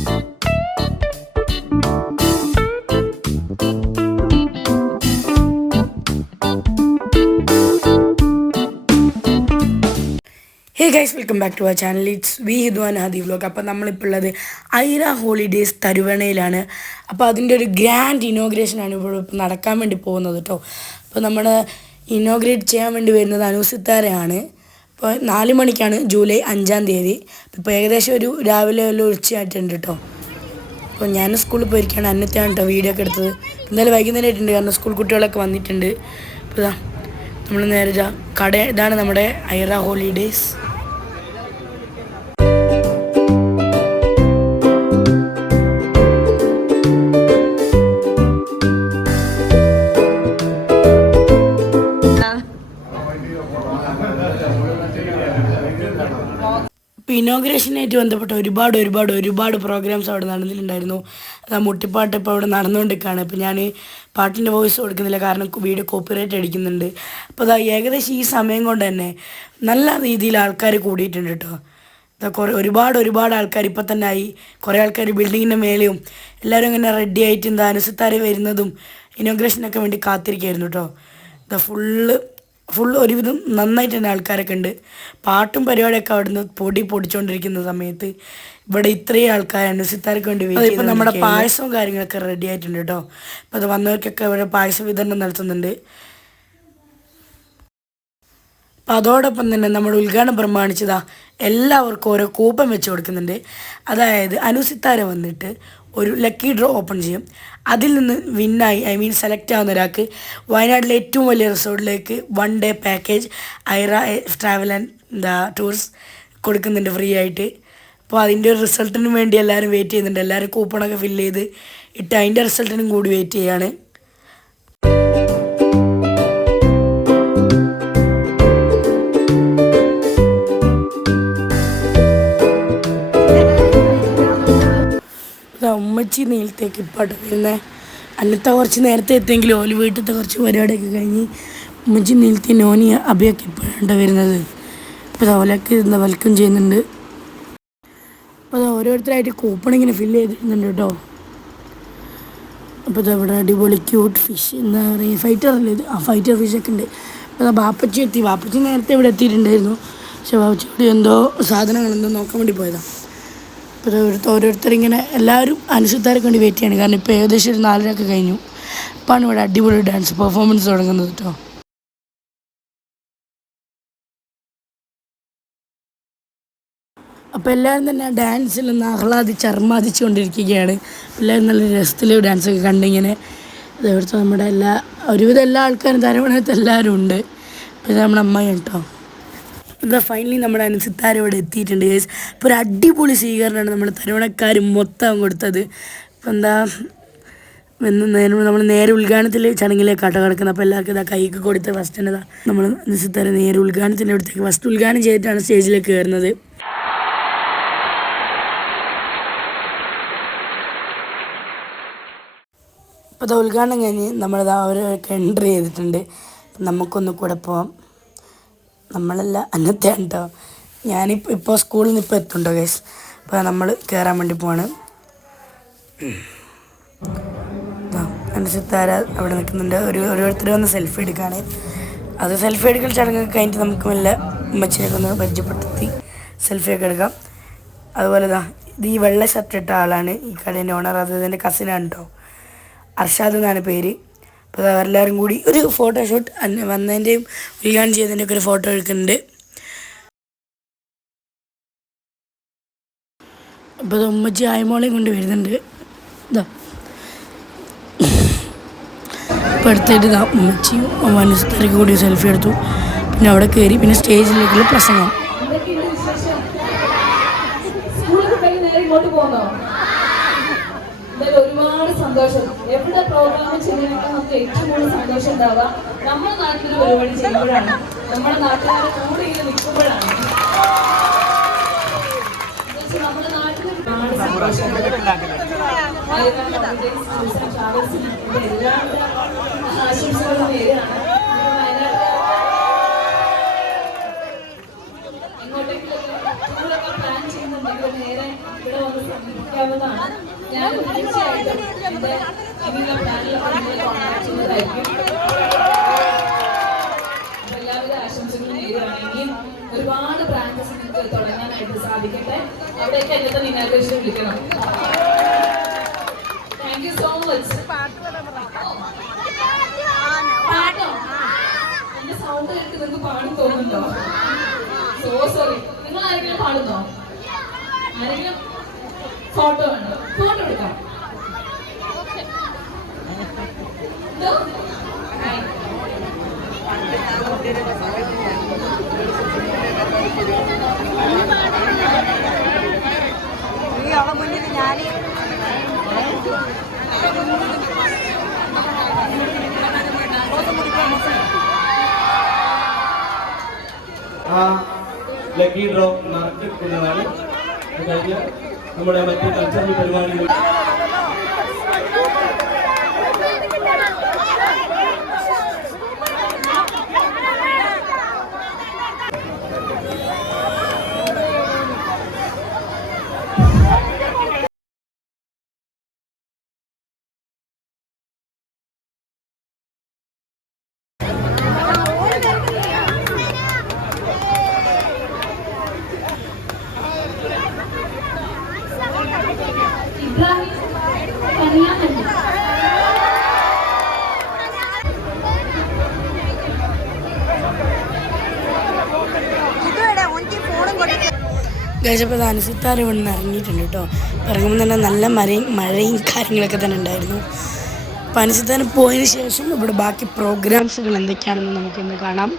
Hey guys, welcome back to our channel. It's we Hidu and Hadi vlog. അപ്പോൾ നമ്മളിപ്പോൾ ഉള്ളത് Aira holidays തരുവണയിലാണ്. അപ്പോൾ അതിൻ്റെ ഒരു ഗ്രാൻഡ് ഇനോഗ്രേഷനാണ് ഇപ്പോൾ നടക്കാൻ വേണ്ടി പോകുന്നത് കേട്ടോ. അപ്പോൾ നമ്മൾ ഇനോഗ്രേറ്റ് ചെയ്യാൻ വേണ്ടി വരുന്നത് അനുസിത്താരയാണ്. അപ്പോൾ 4 മണിക്കാണ്, ജൂലൈ 5-ാം തീയതി. ഇപ്പോൾ ഏകദേശം ഒരു രാവിലെ വല്ല ഉച്ചയായിട്ടുണ്ട് കേട്ടോ. അപ്പോൾ ഞാൻ സ്കൂളിൽ പോയിരിക്കുകയാണ്. അന്നത്തെയാണ് കേട്ടോ വീഡിയോ ഒക്കെ എടുത്തത്. എന്തായാലും വൈകുന്നേരം ആയിട്ടുണ്ട്, കാരണം സ്കൂൾ കുട്ടികളൊക്കെ വന്നിട്ടുണ്ട്. അപ്പോൾ ഇതാ നമ്മൾ നേരെ കട, ഇതാണ് നമ്മുടെ ഐറ ഹോളിഡേയ്സ്. ഇപ്പോൾ ഇനോഗ്രേഷനായിട്ട് ബന്ധപ്പെട്ട ഒരുപാട് പ്രോഗ്രാംസ് അവിടെ നടന്നിട്ടുണ്ടായിരുന്നു. മുട്ടിപ്പാട്ട് ഇപ്പോൾ അവിടെ നടന്നുകൊണ്ടിരിക്കുകയാണ്. ഇപ്പോൾ ഞാൻ പാട്ടിൻ്റെ വോയിസ് കൊടുക്കുന്നില്ല, കാരണം വീഡിയോ കോപ്പിറൈറ്റ് അടിക്കുന്നുണ്ട്. അപ്പോൾ അതാ ഏകദേശം ഈ സമയം കൊണ്ട് തന്നെ നല്ല രീതിയിൽ ആൾക്കാർ കൂടിയിട്ടുണ്ട് കേട്ടോ. ഒരുപാട് ആൾക്കാർ ഇപ്പം തന്നെ ആയി. കുറേ ആൾക്കാർ ബിൽഡിങ്ങിൻ്റെ മേലെയും എല്ലാവരും ഇങ്ങനെ റെഡി ആയിട്ട് അനുസത്താരെ വരുന്നതും ഇനോഗ്രേഷനൊക്കെ വേണ്ടി കാത്തിരിക്കുകയായിരുന്നു കേട്ടോ. ഫുൾ ഒരുവിധം നന്നായിട്ട് തന്നെ ആൾക്കാരൊക്കെ ഉണ്ട്. പാട്ടും പരിപാടിയൊക്കെ അവിടുന്ന് പൊടിച്ചുകൊണ്ടിരിക്കുന്ന സമയത്ത് ഇവിടെ ഇത്രയും ആൾക്കാർ അനുസിത്താർക്ക് വേണ്ടി ഇപ്പം നമ്മുടെ പായസവും കാര്യങ്ങളൊക്കെ റെഡി ആയിട്ടുണ്ട് കേട്ടോ. അപ്പോൾ അത് വന്നവർക്കൊക്കെ ഇവിടെ പായസ വിതരണം നടത്തുന്നുണ്ട്. അപ്പം അതോടൊപ്പം തന്നെ നമ്മുടെ ഉദ്ഘാടനം പ്രമാണിച്ചതാ എല്ലാവർക്കും ഓരോ കൂപ്പൺ വെച്ച് കൊടുക്കുന്നുണ്ട്. അതായത് അനുസിത്താര വന്നിട്ട് ഒരു ലക്കി ഡ്രോ ഓപ്പൺ ചെയ്യും. അതിൽ നിന്ന് വിന്നായി സെലക്ട് ആവുന്ന ഒരാൾക്ക് വയനാട്ടിലെ ഏറ്റവും വലിയ റിസോർട്ടിലേക്ക് 1 day package Aira travel and tours കൊടുക്കുന്നുണ്ട് ഫ്രീ ആയിട്ട്. അപ്പോൾ അതിൻ്റെ ഒരു റിസൾട്ടിനും വേണ്ടി എല്ലാവരും വെയിറ്റ് ചെയ്യുന്നുണ്ട്. എല്ലാവരും കൂപ്പണൊക്കെ ഫില്ല് ചെയ്ത് ഇട്ട് അതിൻ്റെ റിസൾട്ടിനും കൂടി വെയിറ്റ് ചെയ്യാണ്. ഉമ്മച്ചി നീളത്തേക്ക് ഇപ്പോട്ട് വരുന്നത്. അന്നത്തെ കുറച്ച് നേരത്തെ എത്തിയെങ്കിലും ഓല് വീട്ടിലത്തെ കുറച്ച് പരിപാടിയൊക്കെ കഴിഞ്ഞ് ഉമ്മച്ചി നീളത്തി നോനി അഭിയൊക്കെ ഇപ്പോഴാണ് വരുന്നത്. ഇപ്പോൾ ഓലൊക്കെ വെൽക്കം ചെയ്യുന്നുണ്ട്. അപ്പോൾ ഓരോരുത്തരായിട്ട് കൂപ്പൺ ഇങ്ങനെ ഫില്ല് ചെയ്തിരുന്നുണ്ട് കേട്ടോ. അപ്പോൾ ഇവിടെ അടിപൊളി ക്യൂട്ട് ഫിഷ്, എന്താ പറയുക, ഫൈറ്ററല്ലേ ഇത്, ഫൈറ്റർ ഫിഷൊക്കെ ഉണ്ട്. അപ്പോൾ ബാപ്പച്ചി എത്തി. ബാപ്പച്ചി നേരത്തെ ഇവിടെ എത്തിയിട്ടുണ്ടായിരുന്നു. പക്ഷെ ബാപ്പച്ചിയോട് എന്തോ സാധനങ്ങളെന്തോ നോക്കാൻ വേണ്ടി പോയതാണ്. ഇപ്പോൾ ഓരോരുത്തരിങ്ങനെ എല്ലാവരും അനുസരിച്ചാർക്ക് വേണ്ടി വെയിറ്റ് ചെയ്യണം, കാരണം ഇപ്പോൾ ഏകദേശം ഒരു 4:30 കഴിഞ്ഞു. അപ്പോഴാണ് ഇവിടെ അടിപൊളി ഡാൻസ് പെർഫോമൻസ് തുടങ്ങുന്നത് കേട്ടോ. അപ്പോൾ എല്ലാവരും തന്നെ ഡാൻസിൽ നിന്ന് ആഹ്ലാദിച്ച് കൊണ്ടിരിക്കുകയാണ്. എല്ലാവരും നല്ല രസത്തിൽ ഡാൻസൊക്കെ കണ്ടിങ്ങനെ ഇവിടുത്തെ നമ്മുടെ ഒരുവിധം എല്ലാ ആൾക്കാരും തരവണത്ത് എല്ലാവരും ഉണ്ട്. അപ്പോൾ ഇത് നമ്മുടെ അമ്മ കേട്ടോ. ഇതാ ഫൈനലി നമ്മുടെ അനുസിത്താര ഇവിടെ എത്തിയിട്ടുണ്ട് ഗൈസ്. ഇപ്പോൾ ഒരു അടിപൊളി സ്വീകരണമാണ് നമ്മുടെ തരുവണക്കാർ മൊത്തം കൊടുത്തത്. ഇപ്പോൾ നമ്മൾ നേരെ ഉദ്ഘാടനത്തിൽ ചടങ്ങിലേക്കാട്ടോ കിടക്കുന്നത്. അപ്പോൾ എല്ലാവർക്കും ഇതാ കൈക്ക് കൊടുത്ത് ഫസ്റ്റ് തന്നെ നമ്മൾ അനുസിത്താര നേരെ ഉദ്ഘാടനത്തിൻ്റെ അടുത്തേക്ക് ഫസ്റ്റ് ഉദ്ഘാടനം ചെയ്തിട്ടാണ് സ്റ്റേജിലേക്ക് കയറുന്നത്. അപ്പോൾ അത് ഉദ്ഘാടനം കഴിഞ്ഞ് നമ്മളത് അവരൊക്കെ എൻട്രി ചെയ്തിട്ടുണ്ട്. നമുക്കൊന്ന് കൂടെ പോവാം. നമ്മളല്ല അന്നത്തെ കേട്ടോ. ഇപ്പോൾ സ്കൂളിൽ നിന്ന് ഇപ്പോൾ എത്തുന്നുണ്ടോ ഗൈസ്. അപ്പോൾ നമ്മൾ കയറാൻ വേണ്ടി പോവാണ്. അനുസിത്താര അവിടെ നിൽക്കുന്നുണ്ട്. ഓരോരുത്തർ വന്ന് സെൽഫി എടുക്കുകയാണ്. അത് സെൽഫി എടുക്കൽ ചടങ്ങൊക്കെ കഴിഞ്ഞിട്ട് നമുക്ക് മെല്ലെ ഉമ്മച്ചിനൊക്കെ ഒന്ന് പരിചയപ്പെടുത്തി സെൽഫിയൊക്കെ എടുക്കാം. അതുപോലെ ഇത് ഈ വെള്ള ഷർട്ട് ഇട്ട ആളാണ് ഈ കടേൻ്റെ ഓണർ. അത് എൻ്റെ കസിനാണ് കേട്ടോ, അർഷാദ് എന്നാണ് പേര്. അപ്പോൾ അവരെല്ലാവരും കൂടി ഒരു ഫോട്ടോഷൂട്ട് വന്നതിൻ്റെയും ഉദ്ഘാടനം ചെയ്തതിൻ്റെയൊക്കെ ഒരു ഫോട്ടോ എടുക്കുന്നുണ്ട്. അപ്പോൾ അത് ഉമ്മച്ചി ആയമോളെയും കൊണ്ട് വരുന്നുണ്ട്. ഇതാ ഇപ്പോൾ അടുത്തായിട്ട് ഉമ്മച്ചിയും അനുസരിച്ച് കൂടി സെൽഫി എടുത്തു. പിന്നെ അവിടെ കയറി പിന്നെ സ്റ്റേജിലേക്കുള്ള പ്രസംഗം. ഒരുപാട് സന്തോഷം. എവിടെ പ്രോഗ്രാം ചെയ്യുന്നതിനൊക്കെ നമുക്ക് ഏറ്റവും കൂടുതൽ സന്തോഷം ഉണ്ടാവുക നമ്മുടെ നാട്ടിൽ പരിപാടി ചെയ്യുമ്പോഴാണ്, നമ്മുടെ നാട്ടുകാരെ കൂടെ ഇങ്ങനെ നിൽക്കുമ്പോഴാണ്. നമ്മുടെ നാട്ടിൽ ഒരുപാട് സന്തോഷം. എല്ലാവരുടെ ആശംസകളും നേരെയാണ്. എങ്ങോട്ടെങ്കിലും പ്ലാൻ ചെയ്യുന്നുണ്ടെങ്കിൽ നേരെ ഇവിടെ വന്ന് അറിയാവുന്നതാണ്. ഞാൻ തീർച്ചയായിട്ടും എൻ്റെ ഇനിയുള്ള പ്ലാനിലൊക്കെ നിങ്ങളെ കോൺടാക്ട് ചെയ്യുന്നതായിരിക്കും. അപ്പോൾ എല്ലാവിധ ആശംസകളും നേരുകയാണ്. ഇനിയും ഒരുപാട് ബ്രാഞ്ചസ് നിങ്ങൾക്ക് തുടങ്ങാനായിട്ട് സാധിക്കട്ടെ. അവിടെയൊക്കെ എന്നെ തന്നെ ഇനാഗ്രേഷൻ വിളിക്കണം. Thank you so much. പാട്ടോ എന്റെ സൗണ്ട് കേട്ട് നിങ്ങൾക്ക് പാടും തോന്നുന്നുണ്ടോ? So sorry. നിങ്ങൾ ആരെങ്കിലും പാടുന്നോ? ആരെങ്കിലും ഫോട്ടോ വേണോ? ഫോട്ടോ എടുക്കാം. ലക്കി ഡ്രോ നടത്തിക്കുന്നതാണ്. കഴിഞ്ഞ നമ്മുടെ മറ്റ് കൾച്ചറൽ പരിപാടികൾ കഴിച്ചപ്പോൾ അനുസിത്താർ ഇവിടെ നിന്ന് ഇറങ്ങിയിട്ടുണ്ട് കേട്ടോ. ഇറങ്ങുമ്പോൾ തന്നെ നല്ല മഴയും കാര്യങ്ങളൊക്കെ തന്നെ ഉണ്ടായിരുന്നു. അപ്പോൾ അനുസിത്താൻ പോയതിന് ശേഷം ഇവിടെ ബാക്കി പ്രോഗ്രാംസുകൾ എന്തൊക്കെയാണെന്ന് നമുക്കിന്ന് കാണാം.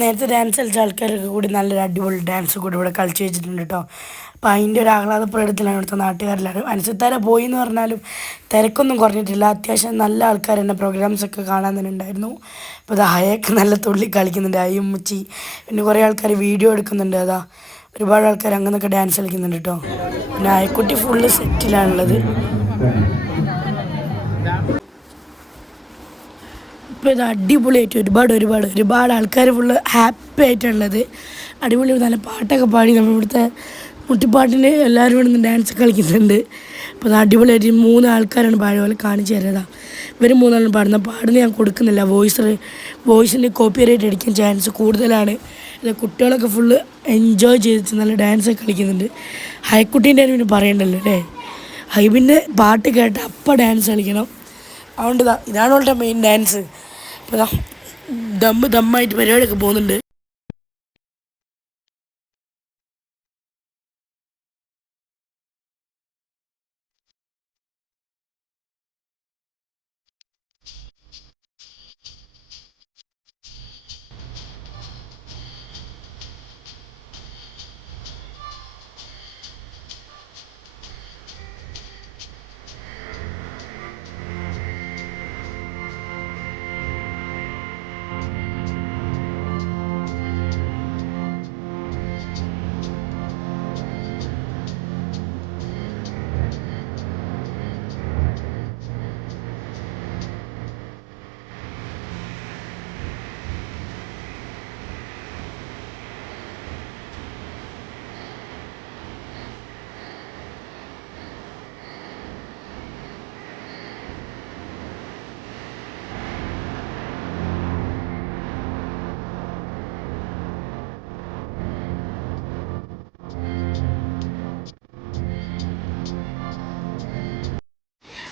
നേരത്തെ ഡാൻസ് കളിച്ച ആൾക്കാരൊക്കെ കൂടി നല്ലൊരു അടിപൊളി ഡാൻസ് കൂടി ഇവിടെ കളിച്ച് വെച്ചിട്ടുണ്ട് കേട്ടോ. അപ്പോൾ അതിൻ്റെ ഒരു ആഹ്ലാദപ്രകടത്തിലാണ് ഇവിടുത്തെ നാട്ടുകാരെല്ലാവരും. അനുസരിത്താര പോയി എന്ന് പറഞ്ഞാലും തിരക്കൊന്നും കുറഞ്ഞിട്ടില്ല. അത്യാവശ്യം നല്ല ആൾക്കാർ തന്നെ പ്രോഗ്രാംസൊക്കെ കാണാൻ തന്നെ ഉണ്ടായിരുന്നു. അപ്പോൾ അത് ഹയൊക്കെ നല്ല തുള്ളി കളിക്കുന്നുണ്ട്, ഹയും മുച്ചി. പിന്നെ കുറേ ആൾക്കാർ വീഡിയോ എടുക്കുന്നുണ്ട്. അതാ ഒരുപാട് ആൾക്കാർ അങ്ങനെയൊക്കെ ഡാൻസ് കളിക്കുന്നുണ്ട് കേട്ടോ. പിന്നെ അയക്കുട്ടി ഫുള്ള് സെറ്റിലാണുള്ളത്. ഇപ്പോൾ ഇത് അടിപൊളിയായിട്ട് ഒരുപാട് ആൾക്കാർ ഫുള്ള് ഹാപ്പി ആയിട്ടുള്ളത്. അടിപൊളി നല്ല പാട്ടൊക്കെ പാടി നമ്മൾ ഇവിടുത്തെ മുട്ടിപ്പാട്ടിന് എല്ലാവരും ഇവിടെ നിന്ന് ഡാൻസ് കളിക്കുന്നുണ്ട്. അപ്പോൾ അത് അടിപൊളിയായിട്ട് 3 ആൾക്കാരാണ് പാടിയ പോലെ കാണിച്ചു തരുന്നതാണ്. ഇവർ 3 പാടുന്നത് ഞാൻ കൊടുക്കുന്നില്ല. വോയിസിന് കോപ്പിറൈറ്റ് അടിക്കാൻ ചാൻസ് കൂടുതലാണ്. ഇത് കുട്ടികളൊക്കെ ഫുള്ള് എൻജോയ് ചെയ്തിട്ട് നല്ല ഡാൻസൊക്കെ കളിക്കുന്നുണ്ട്. ഹൈക്കുട്ടീൻ്റെ പിന്നെ പറയണ്ടല്ലോ അല്ലേ, ഹൈബിൻ്റെ പാട്ട് കേട്ട് അപ്പം ഡാൻസ് കളിക്കണം. അതുകൊണ്ട് ഇതാണ് അവളുടെ മെയിൻ ഡാൻസ്. അപ്പോൾ ദമ്മായിട്ട് പരിപാടിയൊക്കെ പോകുന്നുണ്ട്.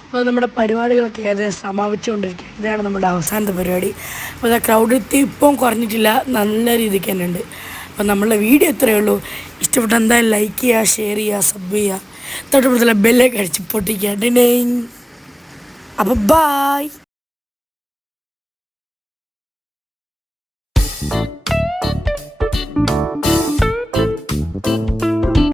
അപ്പോൾ നമ്മുടെ പരിപാടികളൊക്കെ ഏകദേശം സമാപിച്ചുകൊണ്ടിരിക്കുക. ഇതാണ് നമ്മുടെ അവസാനത്തെ പരിപാടി. അപ്പോൾ അത് ക്രൗഡ് ഇപ്പം കുറഞ്ഞിട്ടില്ല, നല്ല രീതിക്ക് തന്നെ ഉണ്ട്. അപ്പോൾ നമ്മളുടെ വീഡിയോ ഇത്രയേ ഉള്ളൂ. ഇഷ്ടപ്പെട്ട എന്തായാലും ലൈക്ക് ചെയ്യുക, ഷെയർ ചെയ്യുക, സബ് ചെയ്യുക, തൊട്ടടുത്തുള്ള ബെല്ലൊക്കെ അടിച്ച് പൊട്ടിക്കുക. അപ്പോൾ ബായ്.